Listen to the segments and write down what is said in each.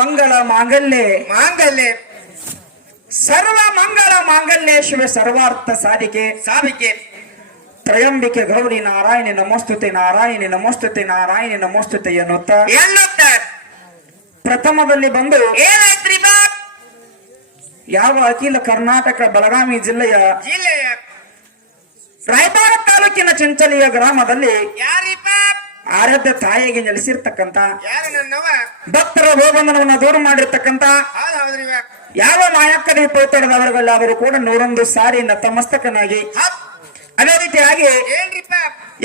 ಮಂಗಳ ಮಾಂಗಲ್ಯ ಮಾಂಗಲ್ಯ ಸರ್ವ ಮಂಗಳ ಮಾಂಗಲ್ಯ ಶಿವ ಸರ್ವಾರ್ಥ ಸಾಧಿಕೆ ತ್ರಯಂಬಿಕೆ ಗೌರಿ ನಾರಾಯಣಿ ನಮೋಸ್ತುತೆ ನಾರಾಯಣಿ ನಮೋಸ್ತುತೆ ನಾರಾಯಣಿ ನಮೋಸ್ತುತೆ ಎನ್ನುತ್ತ ಪ್ರಥಮದಲ್ಲಿ ಬಂದು ಏನಾಯ್ತ್ರಿ ಬಾ ಯಾವ ಅಖಿಲ ಕರ್ನಾಟಕ ಬೆಳಗಾವಿ ಜಿಲ್ಲೆಯ ರಾಯಬಾಗ ತಾಲೂಕಿನ ಚಂಚಲಿಯ ಗ್ರಾಮದಲ್ಲಿ ಯಾರಿಪ್ಪ ಆರಾಧ್ಯ ತಾಯಿಗೆ ನೆಲೆಸಿರ್ತಕ್ಕಂತ ಯಾರು ನನ್ನವ ಭಕ್ತರ ಗೋಬಂಧನವನ್ನ ದೂರ ಮಾಡಿರ್ತಕ್ಕಂತ ಹೌದ್ರಿ ಬಾ ಯಾವ ಮಾಯಕ್ಕದಿ ಪೋತಡದವರಿಗೆಲ್ಲಾದರೂ ಕೂಡ 101 ಸಾರಿ ನತಮಸ್ತಕನಾಗಿ ಅದೇ ರೀತಿಯಾಗಿ ಏನ್ರಿಪ್ಪ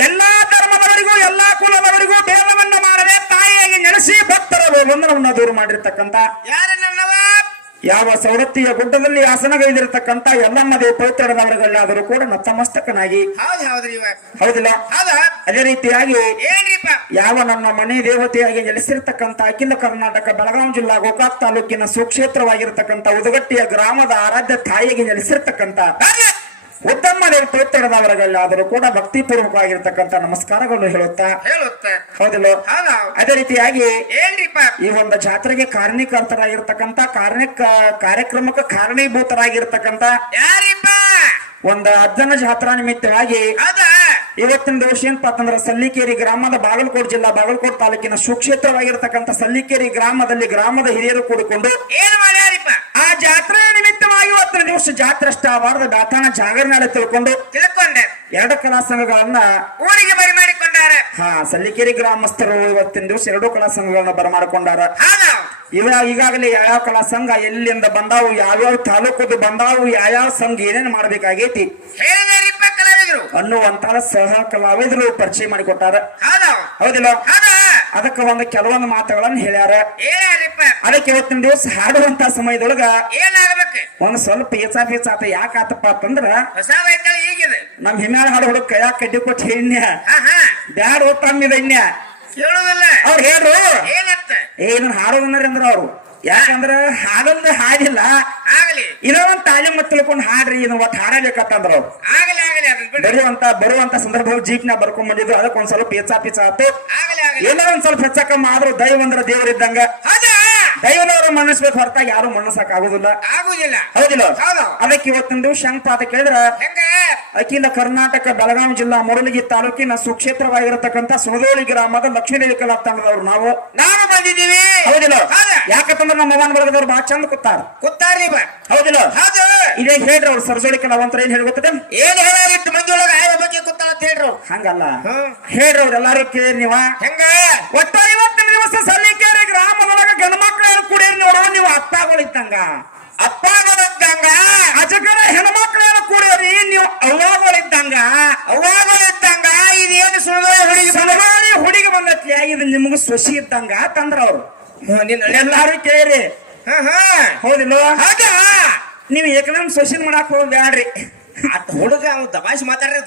ಎಲ್ಲಾ ಧರ್ಮದವರಿಗೂ ಎಲ್ಲಾ ಕುಲದವರಿಗೂ ಭೇದವನ್ನ ಮಾಡದೆ ತಾಯಿಯಾಗಿ ನೆಲೆಸಿ ಭಕ್ತರ ಗೋಬಂಧನವನ್ನ ದೂರ ಮಾಡಿರ್ತಕ್ಕಂತ ಯಾರು ನನ್ನವ ಯಾವ ಸವದತ್ತಿಯ ಗುಡ್ಡದಲ್ಲಿ ಆಸನಗೈದಿರತಕ್ಕಂತ ಎಲ್ಲಮ್ಮ ದೇವಿ ಪವಿತ್ರದವರಿಗೆಲ್ಲಾದರೂ ಕೂಡ ನತಮಸ್ತಕನಾಗಿ ಹೌದ್ರಿ ಬಾ ಹೌದಿಲ್ಲ ಹೌದಾ ಅದೇ ರೀತಿಯಾಗಿ ಏನ್ರಿಪ್ಪ ಯಾವ ನನ್ನ ಮನೆ ದೇವತೆಯಾಗಿ ನೆಲೆಸಿರ್ತಕ್ಕಂತ ಅಖಿಲ ಕರ್ನಾಟಕ ಬೆಳಗಾವಿ ಜಿಲ್ಲಾ ಗೋಕಾಕ್ ತಾಲೂಕಿನ ಸುಕ್ಷೇತ್ರವಾಗಿರ್ತಕ್ಕಂತ ಉದಗಟ್ಟಿಯ ಗ್ರಾಮದ ಆರಾಧ್ಯ ತಾಯಿಗೆ ನೆಲೆಸಿರ್ತಕ್ಕಂತ ಉತ್ತಮ ದೇವಿ ಪವಿತ್ರದವರಿಗೆಲ್ಲಾದರೂ ಕೂಡ ಭಕ್ತಿಪೂರ್ವಕವಾಗಿರ್ತಕ್ಕಂತ ನಮಸ್ಕಾರಗಳನ್ನು ಹೇಳುತ್ತಾ ಹೌದಿಲ್ಲ ಹೌದಾ ಅದೇ ರೀತಿಯಾಗಿ ಏನ್ರಿಪ್ಪ ಈ ಒಂದು ಜಾತ್ರೆಗೆ ಕಾರಣೀಕರ್ತರಾಗಿರ್ತಕ್ಕಂತ ಕಾರ್ಯಕ್ರಮಕ್ಕೆ ಕಾರಣೀಭೂತರಾಗಿರ್ತಕ್ಕಂತ ಯಾರಿಪ್ಪ ಒಂದು ಅಜ್ಜನ ಜಾತ್ರಾ ನಿಮಿತ್ತವಾಗಿ ಹೌದಾ ಇವತ್ತಿನ ದಿವಸ ಏನಪ್ಪಾ ಅಂತಂದ್ರೆ ಸಲ್ಲಿಕೇರಿ ಗ್ರಾಮದ ಬಾಗಲಕೋಟೆ ಜಿಲ್ಲಾ ಬಾಗಲಕೋಟೆ ತಾಲೂಕಿನ ಸುಕ್ಷೇತ್ರವಾಗಿರ್ತಕ್ಕಂತ ಸಲ್ಲಿಕೇರಿ ಗ್ರಾಮದಲ್ಲಿ ಗ್ರಾಮದ ಹಿರಿಯರು ಕೂಡಿಕೊಂಡು ಏನ್ ಮಾಡ್ಯಾರಿಪ್ಪ ಆ ಜಾತ್ರೆಯ ನಿಮಿತ್ತವಾಗಿ ಇವತ್ತಿನ ದಿವಸ ಜಾತ್ರೆ ಅಷ್ಟ ಆಗಬಾರದು ದಾತಾನ ಜಾಗರಣೆ ತಿಳ್ಕೊಂಡು ತಿಳ್ಕೊಂಡೆ 2 ಕಲಾ ಸಂಘಗಳನ್ನ ಊರಿಗೆ ಬರಿ ಮಾಡಿಕೊಂಡಾರ ಸಲ್ಲಿಕೇರಿ ಗ್ರಾಮಸ್ಥರು ಇವತ್ತಿನ ದಿವಸ 2 ಕಲಾ ಸಂಘಗಳನ್ನ ಬರಮಾಡಿಕೊಂಡಾರ ಹೌದಾ ಈಗಾಗಲೇ ಯಾವ ಕಲಾ ಸಂಘ ಎಲ್ಲಿಂದ ಬಂದಾವು ಯಾವ್ಯಾವ ತಾಲೂಕದ ಬಂದಾವು ಯಾವ ಸಂಘ ಏನೇನ್ ಮಾಡ್ಬೇಕಾಗೈತಿ ಹೇಳಿದಾರಿಪ್ಪ ಕಲಾವಿದರು ಅನ್ನುವಂತ ಸಹ ಕಲಾವಿದರು ಪರಿಚಯ ಮಾಡಿಕೊಟ್ಟಾರ ಹೌದಾ ಹೌದಿಲ್ಲ ಹೌದಾ ಅದಕ್ಕೆ ಕೆಲವೊಂದು ಮಾತುಗಳನ್ನ ಹೇಳ್ಯಾರ ಹೇಳಿದಾರಿಪ್ಪ ಅದಕ್ಕೆ ಇವತ್ತಿನ ದಿವಸ ಹಾಡುವಂತ ಸಮಯದೊಳಗ ಏನಾಗಬೇಕು ಒಂದ್ ಸ್ವಲ್ಪ ಪೇಚಾತ ಯಾಕಾತಪ್ಪ ಅಂತಂದ್ರ ಹೊಸ ವೈದ್ಯ ಈಗಿದೆ ನಮ್ ಹಿಮ್ಯಾಳ ಹಾಡು ಹುಡುಗ ಕೈಯಾಗ ಕಡ್ಡಿ ಕೊಟ್ಟು ಹೇಳಿನ್ಯ ಬ್ಯಾಡ ತಮ್ಮಿದ ಇನ್ಯ ಹೇಳುದಿಲ್ಲ ಅವ್ರು ಹೇಳ್ರು ಏನಂತ ಇದನ್ನ ಹಾಡೋದನ್ನರಿ ಅಂದ್ರ ಅವ್ರು ಯಾಕಂದ್ರ ಹಾಡಲ್ದ ಹಾಡಿಲ್ಲ ಆಗಲಿ ಇದೊಂದ್ ತಾಲೀಮ್ ತಿಳ್ಕೊಂಡು ಹಾಡ್ರಿ ಇದನ್ನ ಒಟ್ಟು ಹಾಡಬೇಕಂತಂದ್ರ ಅವ್ರು ಆಗಲಿ ಆಗಲಿ ಅದನ್ನ ಬಿಡ್ರಿ ಬರುವಂತ ಸಂದರ್ಭ ಜೀಪ್ನ ಬರ್ಕೊಂಡ್ ಬಂದಿದ್ರು ಅದಕ್ಕೆ ಒಂದ್ ಸ್ವಲ್ಪ ಪೀಚ ಆತು ಆಗಲಿ ಆಗಲಿ ಎಲ್ಲ ಒಂದ್ ಸ್ವಲ್ಪ ಹೆಚ್ಚಕಮ್ಮ ಆದ್ರೂ ದೈವ ಅಂದ್ರ ದೇವರಿದ್ದಂಗ ಹೌದಾ ದೈವದವ್ರು ಮನಸ್ಬೇಕು ಹೊರತಾಗಿ ಯಾರು ಮನಸ್ಸಕ್ ಆಗುದಿಲ್ಲ ಆಗುದಿಲ್ಲ ಹೌದಿಲ್ಲ ಹೌದು ಅದಕ್ಕೆ ಇವತ್ತಿನ ದಿವಸ ಹೆಂಗಪ್ಪ ಅಂತ ಕೇಳಿದ್ರ ಹೆಂಗ ಅಖಿಲ ಕರ್ನಾಟಕ ಬೆಳಗಾವಿ ಜಿಲ್ಲಾ ಮುರಳಗಿ ತಾಲೂಕಿನ ಸುಕ್ಷೇತ್ರವಾಗಿರತಕ್ಕಂತ ಸುಣದೋಳಿ ಗ್ರಾಮದ ಲಕ್ಷ್ಮೀದೇವಿ ಕಲಾ ತಂಡದವ್ರು ನಾವು ಬಂದಿದ್ದೀವಿ ಹೌದಿಲ್ಲ ಹೌದಾ ಯಾಕಂತಂದ್ರೆ ನಮ್ಮ ಮಗನ ವರ್ಗದವ್ರು ಬಹಳ ಚಂದ ಕೂತಾರ್ರಿ ಹೌದಿಲ್ಲ ಹೌದು ಇದೇ ಹೇಳ್ರಿ ಅವ್ರು ಸರಜೋಳಿ ಕಲಾವಂತರ ಏನ್ ಹೇಳ್ಕೊತದೆ ಏನ್ ಹೇಳಾರಿಟ್ಟು ಮಂದಿ ಒಳಗ ಆಯ ಬಗ್ಗೆ ಕೂತಾಳ ಅಂತ ಹೇಳ್ರು ಹಂಗಲ್ಲ ಹೇಳ್ರಿ ಅವ್ರು ಎಲ್ಲಾರು ಕೇಳಿ ನೀವ ಹೆಂಗ ಒಟ್ಟ ಇವತ್ತಿನ ದಿವಸ ಸಲ್ಲಿಕೇರಿ ಗ್ರಾಮದೊಳಗ ಗಂಡ ಮಕ್ಕಳು ಕೂಡಿರಿ ನೋಡೋ ನೀವು ಅಪ್ಪಗಳಿದ್ದಂಗ ಅಪ್ಪಗಳಿದ್ದಂಗ ಅಜಗರ ಹೆಣ್ಮಕ್ಳೇನು ಕೂಡಿರಿ ನೀವು ಅವ್ವಗಳಿದ್ದಂಗ ಇದೇನು ಸುಳ್ಳು ಹುಡುಗಿ ಬಂದತ್ಲಿ ಇದು ನಿಮ್ಗ ಸೊಸಿ ಇದ್ದಂಗ ತಂದ್ರ ಅವ್ರು ಎಲ್ಲಾರು ಕೇಳಿರಿ ಹೌದಿಲ್ಲ ನೀವ್ ಏಕದಮ್ ಸೊಸಿನ್ ಮಾಡಕ್ ಹೋಗ್ಬ್ಯಾಡ್ರಿ ಹುಡುಗ ಅವ್ ದಬಾಯಿಸಿ ಮಾತಾಡ್ರಿ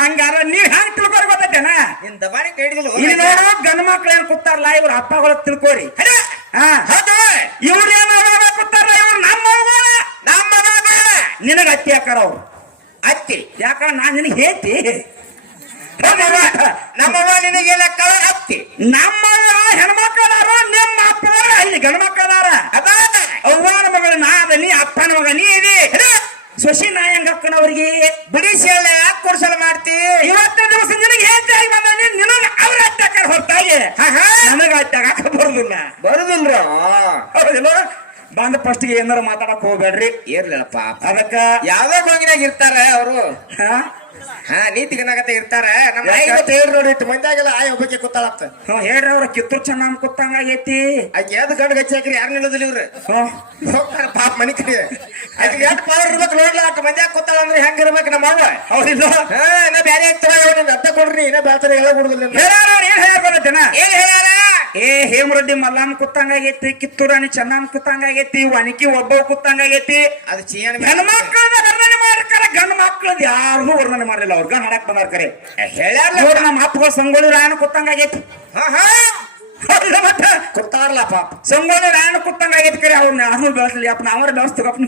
ಹಂಗಾರ ನೀವ್ ಹೆಂಗ್ ತಿಳ್ಕೋರಿ ಗೊತ್ತೇನ ನಿನ್ ದಬಾಣಿ ಕೇಳಿದ್ರು ಇಲ್ಲಿ ನೋಡು ಗಂಡ ಮಕ್ಳು ಏನ್ ಕೂತಾರಲ್ಲ ಇವ್ರ ಅಪ್ಪಗಳ ತಿಳ್ಕೋರಿ ಇವ್ರೇನು ಕೂತಾರಲ್ಲ ಇವ್ರು ನಮ್ಮ ನಿನಗ ಅತ್ತಿ ಹಾಕಾರ ಅವ್ರು ಅತ್ತಿ ಯಾಕಂದ್ರೆ ನಾನ್ ನಿನಗೆ ಹೇಳ್ತಿ ನಮ್ಮವ್ವ ನಿನಗೆಲ್ಲ ಕಲರ್ ಅತ್ತಿ ನಮ್ಮವ್ವ ಹೆಣ್ಮಕ್ಳದಾರ ನಿಮ್ಮ ಅಪ್ಪದಾರ ಇಲ್ಲಿ ಗಂಡ ಮಕ್ಕಳದಾರ ಅವ್ವನ ಮಗಳು ನಾ ಅದನಿ ಅಪ್ಪನ ಮಗ ನೀ ಇದಿ ಸೊಸಿ ನಾಯಂಗಕ್ಕನವ್ರಿಗೆ ಬಿಡಿಸಿ ಯಾಕೆ ಕೊಡ್ಸಲ ಮಾಡ್ತಿ ಇವತ್ತಿನ ದಿವಸ ನಿನಗೆ ಹೆಚ್ಚಾಗಿ ಬಂದ ನಿನಗ ಅವ್ರ ಅಟ್ಟಾಕ ಹೊರತಾಗಿ ನನಗ ಅಟ್ಟಾಕ ಬರುದಿಲ್ಲ ಹೌದಿಲ್ಲ ಬಂದ ಫಸ್ಟ್ಗೆ ಏನಾರ ಮಾತಾಡಕ್ ಹೋಗ್ಬೇಡ್ರಿ ಇರ್ಲಿಲ್ಲಪ್ಪ ಅದಕ್ಕ ಯಾವ್ದೋ ಹೋಗಿನಾಗ ಇರ್ತಾರ ಅವರು ನೀತಿಗನಾಗತ್ತೆ ಇರ್ತಾರ ನಮ್ಮ ಹೇಳ್ ನೋಡಿ ಇಟ್ಟು ಮಂದಿಯಾಗೆಲ್ಲ ಆಯ ಒಬ್ಬಕ್ಕೆ ಕೂತಾಳತ್ತ ಹೇಳ್ರಿ ಅವ್ರ ಕಿತ್ತೂರ್ ಚೆನ್ನ ಕೂತಂಗ ಆಗೈತಿ ಆಕೆ ಯಾವ್ದು ಗಂಡು ಗಚ್ಚಿ ಹಾಕ್ರಿ ಯಾರು ನಿಲ್ಲೋದಿಲ್ಲ ಇವ್ರು ಹೋಗ್ತಾರ ಪಾಪ ಮನಿ ಕಡೆ ಆಕೆ ಎಷ್ಟು ಪವರ್ ಇರ್ಬೇಕು ನೋಡ್ಲ ಅಷ್ಟು ಮಂದಿಯಾಗ ಕೂತಾಳ ಅಂದ್ರೆ ಹೆಂಗಿರ್ಬೇಕು ನಮ್ಮ ಅವ್ವ ಹೌದಿಲ್ಲ ಇನ್ನ ಬ್ಯಾರೆ ಆಗ್ತಾವ ಅರ್ಥ ಕೊಡ್ರಿ ಇನ್ನ ಬ್ಯಾತಾರೆ ಹೇಳಬಿಡುದಿಲ್ಲ ಏನ್ ಹೇಳ್ಬೋದನ ಏನ್ ಹೇಳ್ಯಾರ ಹೇಮರೆಡ್ಡಿ ಮಲ್ಲಾನ್ ಕೂತಂಗ ಆಗೈತಿ ಕಿತ್ತೂರಾಣಿ ಚೆನ್ನನ್ ಕೂತಂಗ ಆಗೈತಿ ವಾಣಿಕಿ ಒಬ್ಬ ಕೂತಂಗ ಆಗೈತಿ ಅದು ಚೀನ ಹೆಣ್ಮಕ್ಳದ ವರ್ಣನೆ ಮಾಡ್ತಾರ ಗಂಡ ಮಕ್ಳದ್ ಯಾರು ವರ್ಣನೆ ಮಾಡಿಲ್ಲ ಅವ್ರ ಗಂಡ ಹಾಡಕ್ ಬಂದಾರ ಕರೆ ಹೇಳ್ಯಾರ ನೋಡ್ರಿ ನಮ್ಮ ಅಪ್ಪಗಳು ಸಂಗೊಳ್ಳಿ ರಾಯನ ಕೂತಂಗ ಆಗೈತಿ ಮತ್ತೆ ಕೂತಾರಲ್ಲ ಪಾಪ ಸಂಗೋಲಿ ನಾನು ಕುತ್ತಂಗ ಆಗೈತಿ ಕರೆ ಅವ್ರನ್ನ ನಾನು ಬೆಳೆಸ್ಲಿ ಅಪ್ಪ ನಾವರ ಬೆಳೆಸ್ತೇವಪ್ಪ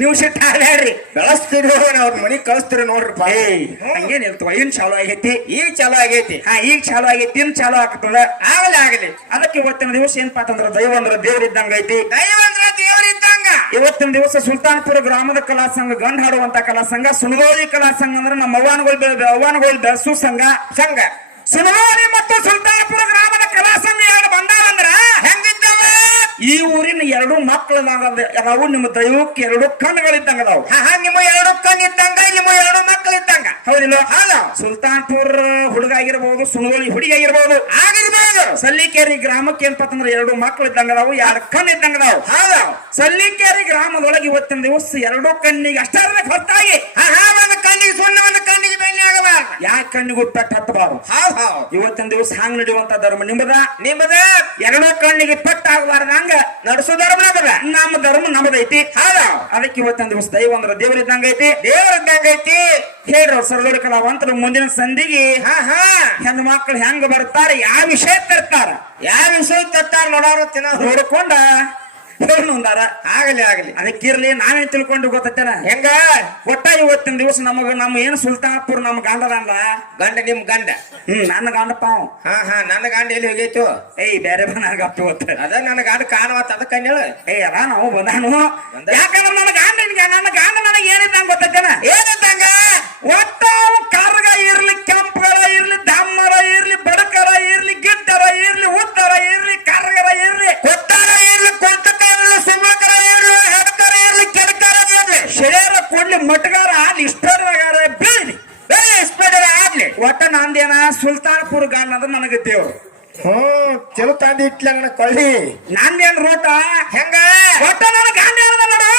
ನೀವು ಸಿಟ್ಟ ಹಾಡ್ರಿ ಬೆಳೆಸ್ತೀರಿ ಅವ್ರ ಮನಿಗ್ ಕಳಿಸ್ತೀರಿ ನೋಡ್ರಿಪ್ಪ ಏಯ್ ಹಂಗೇನ್ ಇರ್ತವ ಏನ್ ಚಾಲು ಆಗೈತಿ ಈಗ ಚಲೋ ಆಗೈತಿ ಈಗ ಚಾಲು ಆಗೈತಿ ಇನ್ ಚಾಲು ಆಗ್ತದ ಆಗಲಿ ಅದಕ್ಕೆ ಇವತ್ತಿನ ದಿವಸ ಏನಪ್ಪಾ ಅಂತಂದ್ರ ದೈವ ಅಂದ್ರ ದೇವ್ರ ಇದ್ದಂಗ ಐತಿ ದೈವ ಅಂದ್ರ ದೇವರಿದ್ದಂಗ ಇವತ್ತಿನ ದಿವಸ ಸುಲ್ತಾನ್ಪುರ ಗ್ರಾಮದ ಕಲಾ ಸಂಘ ಗಂಡ ಹಾಡುವಂತ ಕಲಾ ಸಂಘ ಸುನಗೋಳಿ ಕಲಾ ಸಂಘ ಅಂದ್ರೆ ನಮ್ಮ ಅವ್ವಾನುಗಳು ಬೆಳೆಸು ಸಂಘ ಸುನಗೋಳಿ ಮತ್ತು ಸುಲ್ತಾನ್ಪುರ ಗ್ರಾಮದ ಕಲಾ ಸಂಘ ಎರಡು ಬಂದಾವಂದ್ರ ಹೆಂಗಿದ್ದಾವ ಈ ಊರಿನ ಎರಡು ಮಕ್ಕಳು ಅದಾವು ನಿಮ್ಮ ದೈವಕ್ಕೆ ಎರಡು ಕಣ್ಣುಗಳಿದ್ದಂಗ ಅದಾವು ನಿಮ್ಮ ಎರಡು ಕಣ್ಣು ಇದ್ದಂಗ ನಿಮ್ಮ ಎರಡು ಮಕ್ಕಳು ಇದ್ದಂಗ ಹೌದಿಲ್ಲ ಹೌದು ಸುಲ್ತಾನ್ಪುರ್ ಹುಡುಗ ಆಗಿರ್ಬೋದು ಸುನಗೋಳಿ ಹುಡುಗಿ ಆಗಿರ್ಬೋದು ಆಗಿರ್ಬೋದು ಸಲ್ಲಿಕೇರಿ ಗ್ರಾಮಕ್ಕೆ ಏನಪ್ಪಾ ಅಂತಂದ್ರೆ ಎರಡು ಮಕ್ಕಳು ಇದ್ದಂಗ ಅದಾವು ಎರಡು ಕಣ್ಣು ಇದ್ದಂಗ ಅದಾವು ಹೌದು ಸಲ್ಲಿಕೇರಿ ಗ್ರಾಮದೊಳಗೆ ಇವತ್ತಿನ ದಿವಸ ಎರಡು ಕಣ್ಣಿಗೆ ಅಷ್ಟೇ ಹೊರತಾಗಿ ಒಂದು ಕಣ್ಣಿಗೆ ಸುಣ್ಣ ಒಂದು ಕಣ್ಣಿಗೆ ಬೆಳ್ಳಿ ಆಗಬಾರ್ದು ಯಾಕೆ ಕಣ್ಣಿಗೆ ಪೆಟ್ಟು ಹತ್ತಬಾರು ಹೌದು ಇವತ್ತಿನ ದಿವಸ ಹಾಂಗ್ ನಡೆಯುವಂತ ಧರ್ಮ ನಿಮ್ಮದ ಎರಡೂ ಕಣ್ಣಿಗೆ ಪೆಟ್ಟು ಆಗಬಾರ್ದಂಗ ನಡೆಸೋ ಧರ್ಮ ನಮ್ಮ ಧರ್ಮ ನಮ್ಮದೈತಿ ಹೌದು ಅದಕ್ಕೆ ಇವತ್ತಿನ ದಿವಸ ದೈವ ಅಂದ್ರ ದೇವರಿದ್ದಂಗ ಐತಿ ದೇವರಿದ್ದಂಗ ಐತಿ ಹೇಳ್ರಿ ಸರದೋಡಿ ಕಲಾವಂತರು ಮುಂದಿನ ಸಂಧಿಗೆ ಹೆಣ್ಣು ಮಕ್ಕಳು ಹೆಂಗ ಬರ್ತಾರ ಯಾವ ವಿಷಯ ತರ್ತಾರ ಯಾವ ವಿಷಯ ತರ್ತಾರ ನೋಡೋರು ನೋಡ್ಕೊಂಡ ಹೇಳೋದಾರ ಆಗಲಿ ಅದಕ್ಕಿರ್ಲಿ ನಾವೇನ್ ತಿಳ್ಕೊಂಡು ಗೊತ್ತೇನ ಹೆಂಗ ಒಟ್ಟ ಇವತ್ತಿನ ದಿವಸ ನಮ್ಮ ಏನು ಸುಲ್ತಾನ್ಪುರ್ ನಮ್ಮ ಗಂಡದಲ್ಲ ಗಂಡ ನಿಮ್ ಗಂಡ ನನ್ನ ಗಂಡಪ್ಪ ಅವ ನನ್ನ ಗಂಡ ಎಲ್ಲಿ ಹೋಗೈತು ಏಯ್ ಬೇರೆ ನನಗಪ್ಪ ಇವತ್ತ ಅದ ನನ್ನ ಗಂಡ ಕಾಣವತ್ತ ಅದಕ್ಕ ಹೇಳು ಏಯ್ ಅದ ನಾವು ಬಂದಾನು ಯಾಕಂದ್ರೆ ನನ್ನ ಗಂಡ ನನಗೆ ಏನಿದ್ದಂಗ ಗೊತ್ತೇನ ಏನಿದ್ದಂಗ ಒಟ್ಟ ಕರ್ಗ ಇರ್ಲಿ ಕೆಂಪರ ಇರ್ಲಿ ದಮ್ಮರ ಇರ್ಲಿ ಬಡಕರ ಇರ್ಲಿ ಗಿಡ್ಡರ ಇರ್ಲಿ ಉತ್ತರ ಇರ್ಲಿ ಕರ್ಗರ ಇರ್ಲಿ ಕೊತ್ತಾರ ಇರ್ಲಿ ಕೊಡ್ತಕ ಇರ್ಲಿ ಸುಮ್ಮಕರ ಇರ್ಲಿ ಹೆಡ್ಕರ ಇರ್ಲಿ ಕೆಡಕರ ಇರ್ಲಿ ಶರೀರ ಕೊಡ್ಲಿ ಮಟ್ಗಾರ ಆಗ್ಲಿ ಇಷ್ಟಗಾರ ಬೀಳಿ ಇಸ್ಪೇಟರ ಆಗ್ಲಿ ಒಟ್ಟ ನಂದೇನ ಸುಲ್ತಾನ್ಪುರ್ ಗಾನ ಅಂದ್ರೆ ನನಗೆ ದೇವ್ರು ಚಲೋ ತಂದಿ ಇಟ್ಲ ನನ್ನ ಕೊಳ್ಳಿ ನಂದೇನ್ ರೋಟ ಹೆಂಗ ಒಟ್ಟ ನನ್ನ ಗಾಂಡ ನೋಡು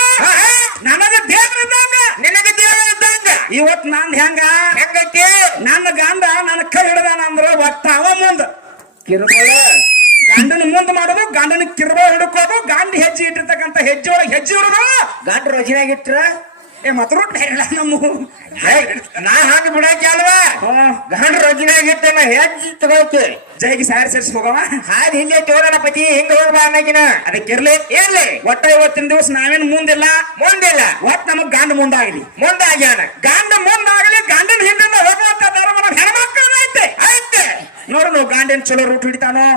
ನನಗ ದೇವ್ರಿದ್ದಂಗ ನಿನಗೆ ದೇವರಿದ್ದಂಗ ಇವತ್ ನಂದ್ ಹೆಂಗೈತಿ ನನ್ನ ಗಂಡ ನನ್ನ ಕೈ ಹಿಡ್ದಾನ ಅಂದ್ರ ಒಟ್ಟ ಅವ ಮುಂದ ಕಿರುಬಾಳ ಗಂಡನ ಮುಂದ್ ಮಾಡೋದು ಗಂಡನ ಕಿರ್ಬ ಹಿಡ್ಕೋದು ಗಂಡ ಹೆಜ್ಜೆ ಇಟ್ಟಿರ್ತಕ್ಕಂಥ ಹೆಜ್ಜೆ ಒಳಗೆ ಹೆಜ್ಜೆ ಹಿಡಿದು ಗಂಡ ರೋಜಿನಾಗಿಟ್ರ ಮತ್ತ ರೊಟ್ಟ ನಮ್ಮ ನಾ ಹಾಗೆ ಬಿಡಕ್ಕೆ ಅಲ್ವಾ ಗಂಡ ರೋಜಿನಾಗಿಟ್ಟನ ಹೆಜ್ಜೆ ತಗೋಕೆ ಜೈಗೆ ಸಾರಿ ಸೇರಿಸಿ ಹೋಗವ ಹಾದಿ ಹಿಂದೆ ತೋರಣ ಪತಿ ಹಿಂಗ ಹೋಗ್ಬಾ ಅನ್ನಕಿನ ಅದಕ್ಕಿರ್ಲಿ ಇರ್ಲಿ ಒಟ್ಟ ಇವತ್ತಿನ ದಿವಸ ನಾವೇನ್ ಮುಂದಿಲ್ಲ ಒಟ್ ನಮಗ್ ಗಂಡ ಮುಂದಾಗಲಿ ಮುಂದಾಗ್ಯಾನ ಗಂಡ ಮುಂದಾಗಲಿ ಗಂಡನ ಹಿಂದಿಂದ ಹೋಗುವಂತ ಧರ್ಮ ಹೆಣ್ಮಕ್ಳು ಐತೆ ನೋಡು ನಾವು ಗಂಡನ್ ಚಲೋ ರೂಟ್ ಹಿಡಿತಾನೋ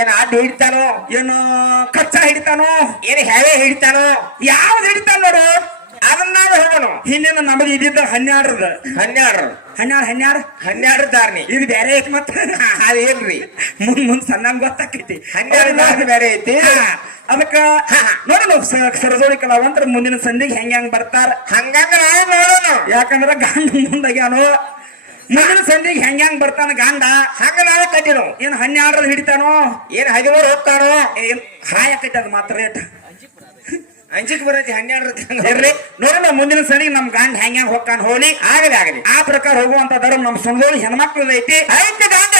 ಏನ ಅಡ್ಡ ಹಿಡಿತಾನೋ ಏನು ಕಚ್ಚಾ ಹಿಡಿತಾನೋ ಏನ್ ಹೆವೆ ಹಿಡಿತಾನೋ ಯಾವ್ದು ಹಿಡಿತಾನ ನೋಡು ಅದನ್ನ ನಾವು ಹೋಗೋಣ ಹಿಂದಿನ ನಮಗೆ ಇದ್ದಿದ್ದ 12 ಹನ್ನೆರಡು ದಾರ್ನಿ ಇದು ಬೇರೆ ಐತಿ ಮತ್ತ ಅದೇನ್ರಿ ಮುಂದ್ ಸಣ್ಣಂಗ್ ಗೊತ್ತಾಕೈತಿ 12 ದಾರ್ನಿ ಬೇರೆ ಐತಿ ಅದಕ್ಕ ನೋಡು ನಾವು ಸರದೋಳಿ ಕಲಾವಂತರ ಮುಂದಿನ ಸಂಧಿಗೆ ಹೆಂಗ್ ಬರ್ತಾರ ಹಂಗಂಗ ನಾವು ನೋಡೋಣ ಯಾಕಂದ್ರ ಗಂಡ ಮುಂದಾಗ್ಯಾನೋ ಮುಂದಿನ ಸಂಧಿಗೆ ಹೆಂಗ್ ಬರ್ತಾನ ಗಂಡ ಹಂಗ ನಾವು ಕಟ್ಟಿನೋ ಏನ್ 12 ಹಿಡಿತಾನೋ ಏನ್ 13 ಹೋಗ್ತಾನೋ ಏನ್ ಹಾಯಕೈತಿ ಅದು ಮಾತ್ರ ರೇಟ್ ಅಂಜಿಕ್ ಬರೈತಿ 12 ಇರ್ಲಿ ನೋಡೋಣ ಮುಂದಿನ ಸರಿ ನಮ್ ಗಂಡ ಹೆಂಗ್ ಹೋಗ್ತಾನ ಹೋಲಿ ಆಗಲಿ ಆ ಪ್ರಕಾರ ಹೋಗುವಂತ ಧರ್ಮ ನಮ್ ಸುಂದೋಳಿ ಹೆಣ್ಮಕ್ಳು ಐತಿ ಗಂಡ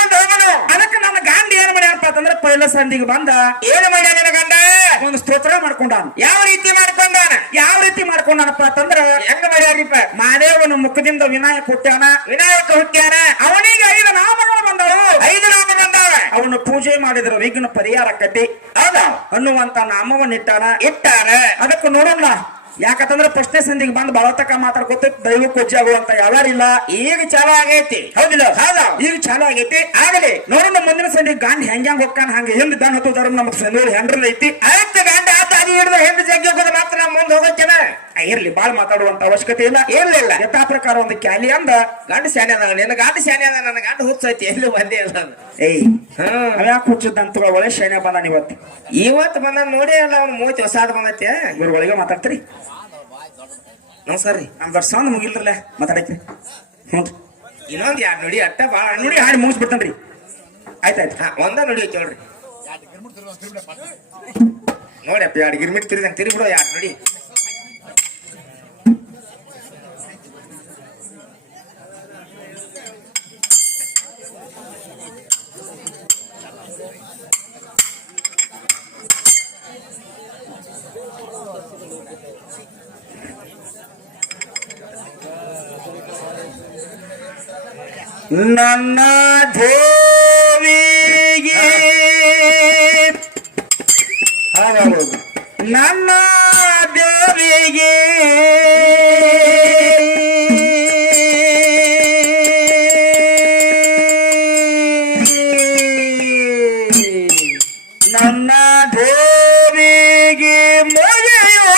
ಮುಂದೆ ಹೋಗೋಣ ಅದಕ್ಕೆ ನನ್ನ ಗಂಡ ಏನ್ ಮಾಡ್ಯಾರಪ್ಪ ಅಂತಂದ್ರೆ ಪೈಲ ಸಂಧಿಗೆ ಬಂದ ಏನು ಮಾಡ್ಯಾನ ನನ್ನ ಗಂಡ ಒಂದು ಸ್ತೋತ್ರ ಮಾಡ್ಕೊಂಡಾನ ಯಾವ ರೀತಿ ಮಾಡ್ಕೊಂಡಾನಪ್ಪ ಅಂತಂದ್ರ ಹೆಂಗ ಮಾಡ್ಯಾರಿಪ್ಪ ಮಾದೇವನ ಮುಖದಿಂದ ವಿನಾಯಕ ಹುಟ್ಟ್ಯಾನ ಅವನಿಗೆ 5 ನಾಮಗಳು ಬಂದವು 5 ನಾಮ ಬಂದಾವ ಅವನು ಪೂಜೆ ಮಾಡಿದ್ರ ವಿಘ್ನ ಪರಿಹಾರ ಕಟ್ಟಿ ಹೌದಾ ಅನ್ನುವಂತ ನಾಮವನ್ನ ಇಟ್ಟಾರ ಅದಕ್ಕೆ ನೋಡೋಣ ಯಾಕಂತಂದ್ರೆ ಪ್ರಶ್ನೆ ಸಂಧಿಗೆ ಬಂದು ಬಳತಕ ಮಾತಾಡ್ಕೊತ ದೈವ ಕೊಚ್ಚಿ ಆಗುವಂತ ಯಾವ್ಯಾರಿಲ್ಲ ಈಗ ಚಾಲು ಆಗೈತಿ ಹೌದಿಲ್ಲ ಈಗ ಚಾಲು ಆಗೈತಿ ಆಗಲಿ ನೋಡೋಣ ಮುಂದಿನ ಸಂಧಿಗೆ ಗಂಡ ಹೆಂಗ್ ಹೋಗ್ತಾನ ಹಂಗ ಹಿಂದ್ ದಾನ್ ಹತ್ತು ಧರ್ಮ ನಮಗ್ ಸಂದೂರಿ ಹೆಂಡ್ರಲ್ ಐತಿ ಆಯ್ತು ಗಂಡ ಆತ ಅದು ಹಿಡಿದ ಹೆಂಡು ಜಗ್ಗಿ ಹೋಗೋದು ಮಾತ್ರ ನಾ ಮುಂದೆ ಹೋಗೋಕೆನ ಇರ್ಲಿ ಬಾಳ್ ಮಾತಾಡುವಂತ ಅವಶ್ಯಕತೆ ಇಲ್ಲ ಇರ್ಲಿಲ್ಲ ಯಥಾ ಪ್ರಕಾರ ಒಂದು ಕ್ಯಾಲಿ ಅಂದ ಗಂಡ ಶಾನೆ ಅದ ನಿನ್ನ ಗಂಡ ಶಾನೆ ಅದ ನನ್ನ ಗಂಡ ಹುಚ್ಚೈತಿ ಎಲ್ಲಿ ಬಂದೇ ಇಲ್ಲ ಏಯ್ ಅವ್ಯಾಕ ಹುಚ್ಚದಂತ ಒಳ್ಳೆ ಶೈನ್ಯ ಬಂದಾನ ಇವತ್ತು ಬಂದ ನೋಡಿ ಅಲ್ಲ ಅವ್ನು ಮೂತಿ ಹೊಸಾದ್ ಬಂದೈತಿ ಇವ್ರ ಒಳಗೆ ಮಾತಾಡ್ತೀರಿ ನಮಸ್ಕಾರ ರೀ ನಮ್ ದರ್ಶನ ಮುಗಿಲ್ರಲ್ಲ ಮಾತಾಡಕ್ರಿ ಹ್ಞೂ ಇನ್ನೊಂದ್ 2 ನುಡಿ ಅಟ್ಟ ಬಾಳ ನೋಡಿ ಹಾಡಿ ಮುಗಿಸ್ಬಿಡ್ತಾನ್ರಿ ಆಯ್ತಾಯ್ತು ಒಂದ ನುಡಿ ಐತಿ ನೋಡ್ರಿ ನೋಡಪ್ಪ 2 ಗಿರ್ಮಿಟ್ ತಿರುದಂಗ ತಿರುಗಿಬಿಡೋ 2 ನುಡಿ ನನ್ನ ದೇವಿ ಹೌದು ನನ್ನ ದೇವಿಗೆ ನನ್ನ ದೇವಿಗೆ ಮುಗಿಯುವ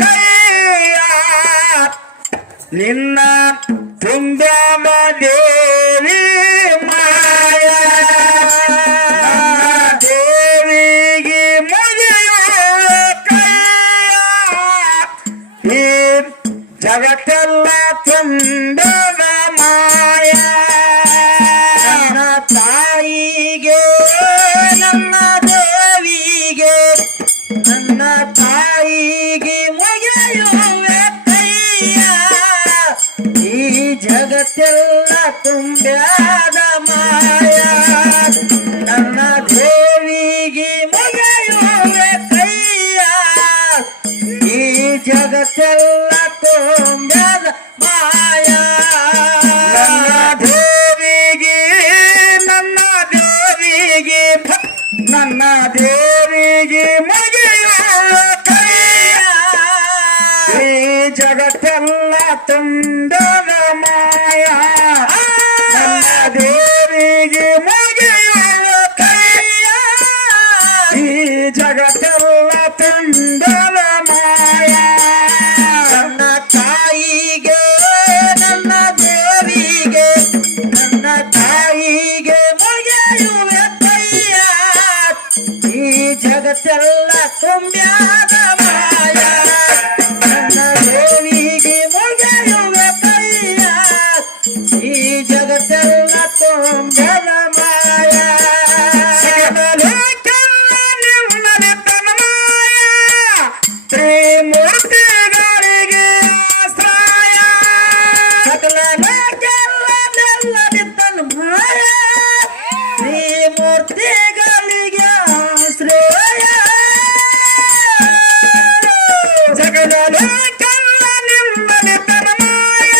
ಕೈಯ ನಿನ್ನ ತುಂಬವ ದೇವಿ ಮಾಯ ದೇವಿಗೆ ಮುಗಿಯುವ ಕೈಯ ಈ ಜಗತ್ತೆಲ್ಲ ತುಂಬವ ಮಾಯ ನನ್ನ ತಾಯಿಗೆ ನನ್ನ ದೇವಿಗೆ ನನ್ನ ತಾಯಿಗೆ ಮುಗಿಯುವ ಕೈಯ ಈ ಜಗತ್ತೆಲ್ಲ ತುಂಬ್ಯಾದ ಮಾಯ ನನ್ನ ದೇವಿಗೆ ಮುಗಿಯುವ ಕೈಯ ಈ ಜಗತ್ತೆಲ್ಲ ತುಂಬ್ಯಾದ ಮಾಯ ನನ್ನ ದೇವಿಗೆ ನನ್ನ ದೇವಿಗೆ ನನ್ನ ದೇವಿಗೆ ಮುಗಿಯುವ ಕೈಯ ಈ ಜಗತ್ತೆಲ್ಲ ತುಂಡದ ಮಾಯ ನನ್ನ ದೇವಿಗೆ ಮುಗಿಯುವ ಕೈಯ ಈ ಜಗತ್ತೆಲ್ಲ ತುಂಡದ ಮಾಯ ನನ್ನ ತಾಯಿಗೆ ನನ್ನ ದೇವಿಗೆ ನನ್ನ ತಾಯಿಗೆ ಮುಗಿಯುವ ಕೈಯ ಈ ಜಗತ್ತೆಲ್ಲ ತುಂಬ್ಯಾದ ಮಾಯ ನನ್ನ ದೇವಿಗೆ ಮುಗಿಯುವ ಕೈಯ ಈ ಜಗತ್ತೆಲ್ಲ ತುಂಬ್ಯಾದ ಮಾಯ ನಿಮ್ಮನೆ ತನ್ಮಾಯ ತ್ರಿಮೂರ್ತಿಗಳಿಗೆ ಆಶ್ರಯ ಸಕಲ ಲೋಕವೆಲ್ಲದಿ ತನ್ಮಾಯ ತ್ರಿಮೂರ್ತಿಗಳಿಗೆ ಆಶ್ರಯ ಜಗದ ಲೋಕವೆಲ್ಲ ನಿಮ್ಮನೆ ತನ್ಮಾಯ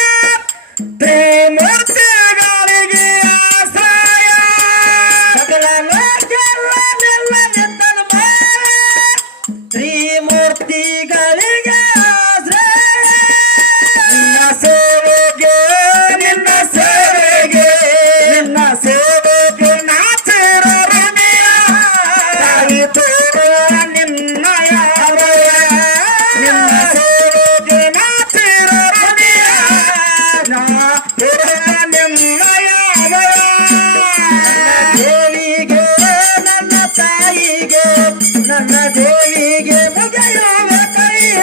ತ್ರಿಮೂರ್ತಿಗಳಿಗೆ ಆಶ್ರಯ ಸಕಲ ಲೋಕವೆಲ್ಲದಿ ತನ್ಮಾಯ ತ್ರಿಮೂರ್ತಿಗಳಿಗೆ ಆಶ್ರಯ ನಿನ್ನ ಸೇವೆಗೆ ನಿನ್ನ ಸೇವೆಗೆ ನಿನ್ನ ಸೇವೆಗೆ ನಾಚಿರ ಹೃದಯ ತಾಯಿ ತೋರುವ ನಿನ್ನಯ ಹೃದಯ ನಿನ್ನ ಸೇವೆಗೆ ನಾಚಿರ ಹೃದಯ ನಾ ತೋರುವ ನಿನ್ನಯ ಹೃದಯ ದೇವಿಗೆ ನನ್ನ ತಾಯಿಗೆ ನನ್ನ ದೇವಿಗೆ ಮುಗಿಯುವ ಕೈಯ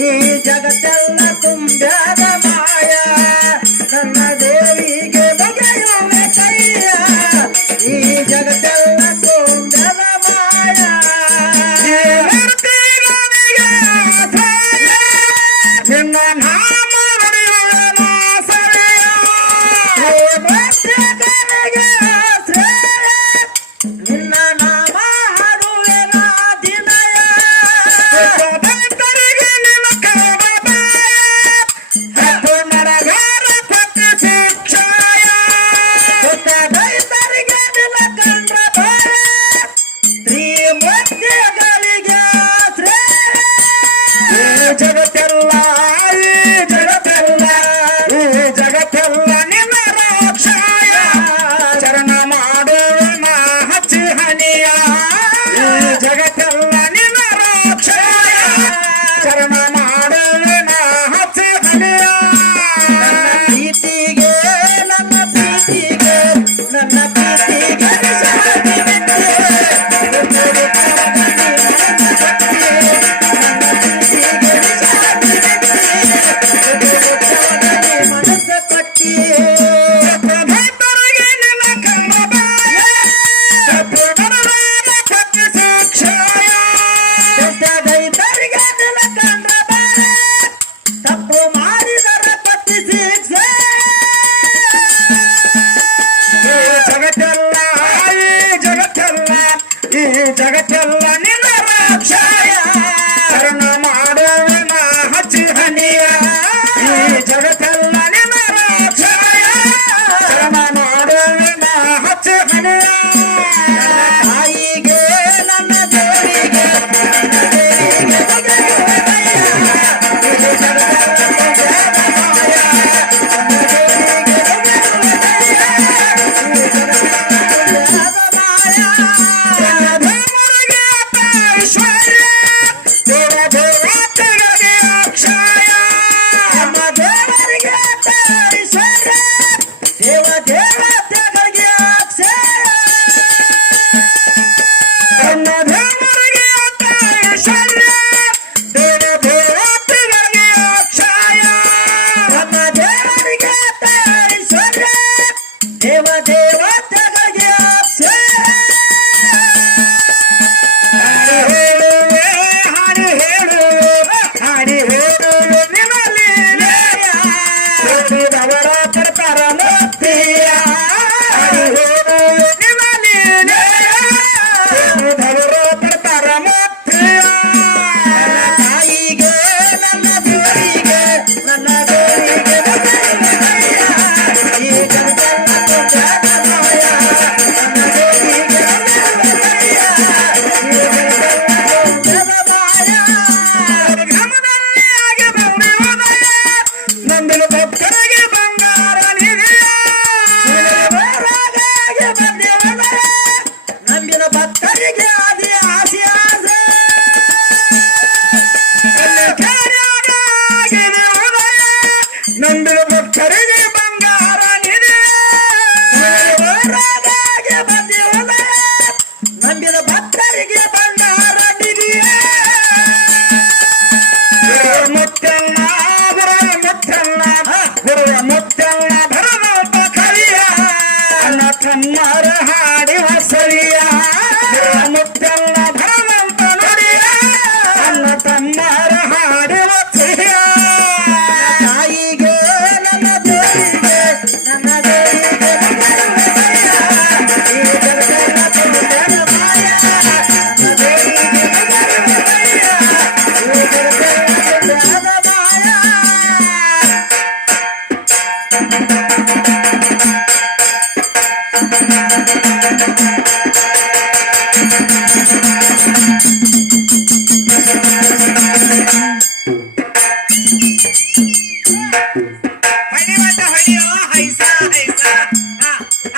ಈ ಜಗತ್ತೆಲ್ಲ ತುಂಬ್ಯಾದ ಮಾಯ ನನ್ನ ದೇವಿಗೆ ಮುಗಿಯುವ ಕೈಯ ಈ ಜಗತ್ತೆಲ್ಲ ತುಂಬ್ಯಾದ ಮಾಯ ಮೂರ್ತಿಗಳಿಗೆ ಆಶ್ರಯ ನಿನ್ನ ನಾಮ ನುಡಿಯುವ ಸರೆಯ ಮೂರ್ತಿಗಳಿಗೆ ಆಶ್ರಯ ನಿನ್ನ ನಾಮ ಹಾಡುವೆನ ದಿನಯ ದಲಿತರಿಗೆ ನಿನ್ನ ಕರಬಾಯ ಹತ್ತು ನರಗಾರ ಪತಿ ಶಿಕ್ಷಾಯ ದಲಿತರಿಗೆ ನಿನ್ನ ಕಂಡ್ರಬಾಯ ತ್ರಿಮೂರ್ತಿಗಳಿಗೆ ಆಶ್ರಯ ಈ ಜಗತ್ತೆಲ್ಲ ಈ ಜಗತ್ತೆಲ್ಲ ಈ ಜಗತ್ತೆಲ್ಲ ನಿನ್ನ ರಕ್ಷಾಯ ಚರಣ ಮಾಡುವ ಹಚ್ಚಿ ಹನಿಯ ಈ ಜಗತ್ತೆಲ್ಲ ನಿನ್ನ ರಕ್ಷಾಯ ಚರಣ ಮಾಡುವ ಹಚ್ಚಿ ಹನಿಯ ನನ್ನ ಪ್ರೀತಿಗೆ ನನ್ನ ಪ್ರೀತಿಗೆ ನನ್ನ ಪ್ರೀತಿಗೆ ಶಾಂತಿ ಬಿದ್ದೆ. ಮನಸ್ಸು ಕೊಟ್ಟಿಯೇ ರೈತರಿಗೆ ನಿನ್ನ ಕನ್ನಬಾಯ ಪತಿ ಶಿಕ್ಷಾಯ ರೈತರಿಗೆ ನಿನ್ನ ಕನ್ನಬಾಯ ತಪ್ಪು ಮಾಡಿದರ ಪತಿ ಶಿಕ್ಷೆ ಈ ಜಗತ್ತೆಲ್ಲ ಈ ಜಗತ್ತೆಲ್ಲ ಈ ಜಗತ್ತೆಲ್ಲ ನಿನ್ನ ರಕ್ಷಾಯ ಶರಣ ಮಾಡುವ ಹಚ್ಚಿ ಹನಿಯ ಈ ಜಗತ್ತೆಲ್ಲ ನಿನ್ನ ರಕ್ಷಾಯ ಶರಣ ಮಾಡುವ ಹಚ್ಚಿ ಹನಿಯ ನನ್ನ ತಾಯಿಗೆ ನನ್ನ ದೇವಿ ನಂಬಿನ ಭಕ್ತರಿಗೆ ಆದಿ ಆಸಿ ಆಸೆ ನಂಬಿದ ಭಕ್ತರಿಗೆ ಬಂಗಾರ ನಿಧಿ ನಂಬಿದ ಭಕ್ತರಿಗೆ ಬಂಗಾರ ನಿಧಿಯೇ ಮುತ್ತಣ್ಣ ಗುರುವ ಮುತ್ತಣ್ಣ ಗುರುವ ಮುತ್ತಣ್ಣ ಭರಮಪ್ಪ ಕಲಿಯ ಅಣ್ಣ ತಮ್ಮರ ಹಾಡಿವ ಸರಿಯ ಮುತ್ತಣ್ಣ ಭರಮಂತ ನುಡಿಯ ಅಣ್ಣ ತಮ್ಮರ ಹಾಡಿವ ಸರಿಯ ತಾಯಿಗೆ ನನ್ನ ದೇವಿಗೆ ನನ್ನ ದೇವಿಗೆ ಈ ಜಗತ್ತನ್ನ ತುಂಬಿದ ಮಾಯ ನನ್ನ ದೇವಿಗೆ ಈ ಜಗತ್ತನ್ನ ತುಂಬಿದ ಮಾಯ ಹಣಿವಟ ಹಣಿಯೋ ಹೈಸ ಹೈಸ ಹೈಸ